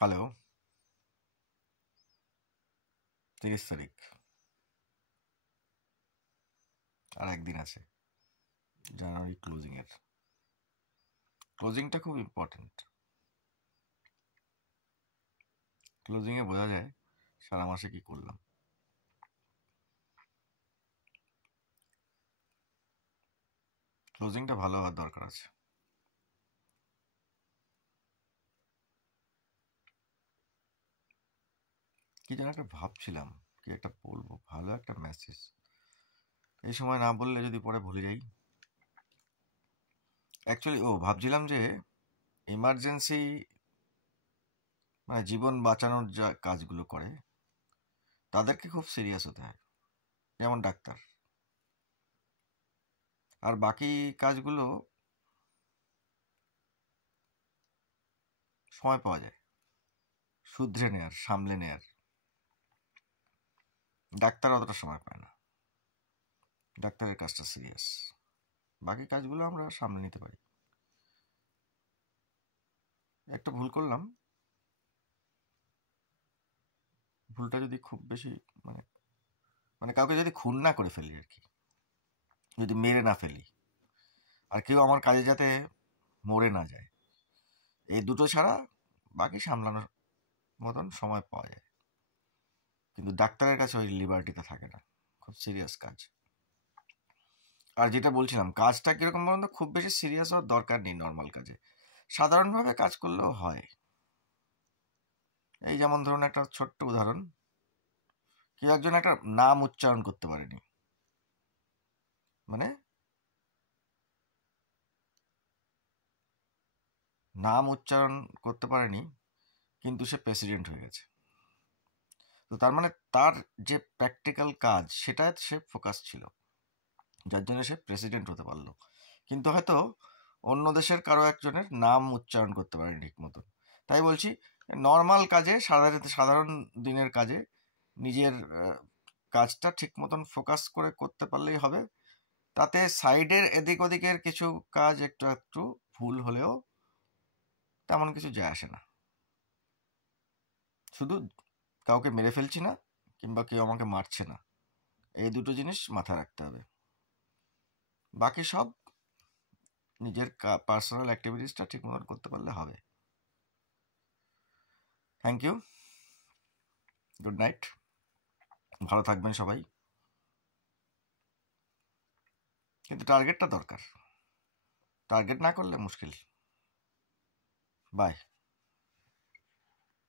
Hello, 30 তারিখ, আর একদিন আছে জানুয়ারি ক্লোজিংয়ের। ক্লোজিংটা খুব ইম্পর্টেন্ট। ক্লোজিংয়ে বোঝা যায় সারা মাসে কি করলাম। ক্লোজিংটা ভালো হওয়ার দরকার আছে। কি যেন একটা ভাবছিলাম, কি একটা বলবো, ভালো একটা মেসেজ এই সময় না বললে যদি পরে ভুলে যাই। অ্যাকচুয়ালি ভাবছিলাম যে এমার্জেন্সি মানে জীবন বাঁচানোর যা কাজগুলো করে তাদেরকে খুব সিরিয়াস হতে হয়, যেমন ডাক্তার। আর বাকি কাজগুলো সময় পাওয়া যায় শুধরে নেয়ার, সামলে নেয়ার। ডাক্তার অতটা সময় পায় না, ডাক্তারের কাজটা সিরিয়াস। বাকি কাজগুলো আমরা সামলে নিতে পারি। একটা ভুল করলাম, ভুলটা যদি খুব বেশি মানে মানে কাউকে যদি খুন না করে ফেলি আর কি, যদি মেরে না ফেলি, আর কেউ আমার কাজে যাতে মরে না যায়, এই দুটো ছাড়া বাকি সামলানোর মতন সময় পাওয়া যায়। কিন্তু ডাক্তারের কাছে ওই লিবার্টিটা থাকে না, খুব সিরিয়াস কাজ। আর যেটা বলছিলাম, কাজটা কিরকম বলুন তো, খুব বেশি সিরিয়াস হওয়ার দরকার নেই নর্মাল কাজে, সাধারণভাবে কাজ করলেও হয়। এই যেমন ধরুন একটা ছোট্ট উদাহরণ, কেউ একজন একটা নাম উচ্চারণ করতে পারেনি, মানে নাম উচ্চারণ করতে পারেনি, কিন্তু সে প্রেসিডেন্ট হয়ে গেছে। তো তার মানে তার যে প্র্যাকটিক্যাল কাজ সেটায় সে ফোকাস ছিল, যার জন্য সে প্রেসিডেন্ট হতে পারলো। কিন্তু হয়তো অন্য দেশের কারো একজনের নাম উচ্চারণ করতে পারেনি ঠিক মতো। তাই বলছি, নর্মাল কাজে, সাধারণ দিনের কাজে নিজের কাজটা ঠিক মতন ফোকাস করে করতে পারলেই হবে। তাতে সাইডের এদিক ওদিকের কিছু কাজ একটু একটু ভুল হলেও তেমন কিছু যায় আসে না। শুধু কাউকে মেরে ফেলছি না, কিংবা কেউ আমাকে মারছে না, এই দুটো জিনিস মাথায় রাখতে হবে। বাকি সব নিজের পার্সোনাল অ্যাক্টিভিটিসটা ঠিক মতন করতে পারলে হবে। থ্যাংক ইউ, গুড নাইট, ভালো থাকবেন সবাই। কিন্তু টার্গেটটা দরকার, টার্গেট না করলে মুশকিল। বাই।